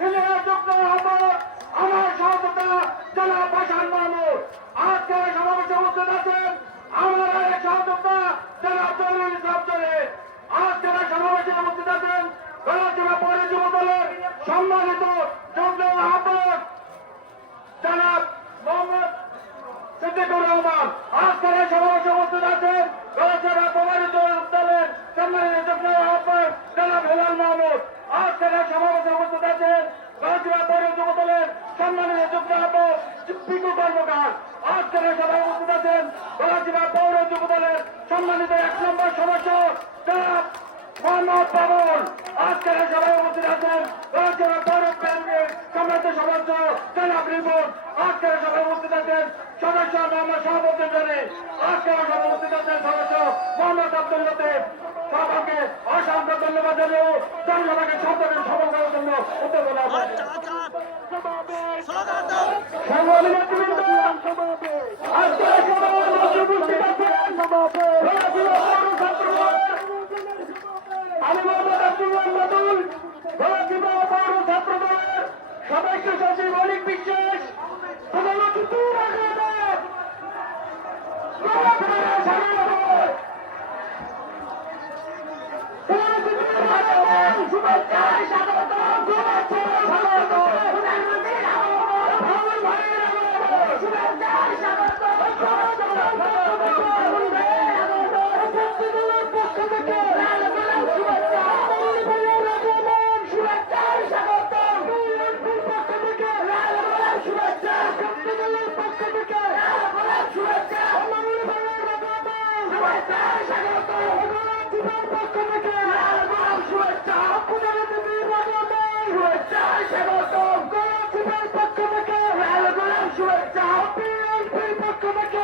Senior যুগ্ম আহ্বায়ক আমার সহযোগিতা জেলা পাশান মাহমুদ। আজকে সমাবেশে উপস্থিত আছেন আমার এক সহযোগিতা জেলা চৌধুরী সাহেব চলে আজকে সমাবেশে উপস্থিত আছেন জেলা পরে যুব দলের সম্মানিত যুগ্ম আহ্বায়ক জনাব মোহাম্মদ সিদ্দিকুর রহমান। আজকে সমাবেশে উপস্থিত আছেন রয়েছেন প্রমাণিত দলের সম্মানিত যুগ্ম আহ্বায়ক জনাব হেলাল মাহমুদ। আজকে সমাবেশ পিকু কর্মকার। আজকের সভায় উপস্থিত আছেন গবেষণা পৌর যুব দলের সম্মানিত এক নম্বর সদস্য মোহাম্মদ বাবুল। আজকের সভায় উপস্থিত আছেন গবেষণা পৌর ব্যাংকের সম্মানিত সদস্য, জনাব রিপোর্ট আজকের সভায় উপস্থিত আছেন সদস্য মোহাম্মদ সভাপতি আজকের সভায় উপস্থিত আছেন সংগ্রামী নেতৃবৃন্দ, আজকের এই সভায় মঞ্চে উপস্থিত আছেন রাজীব পৌর ছাত্রদল, আমি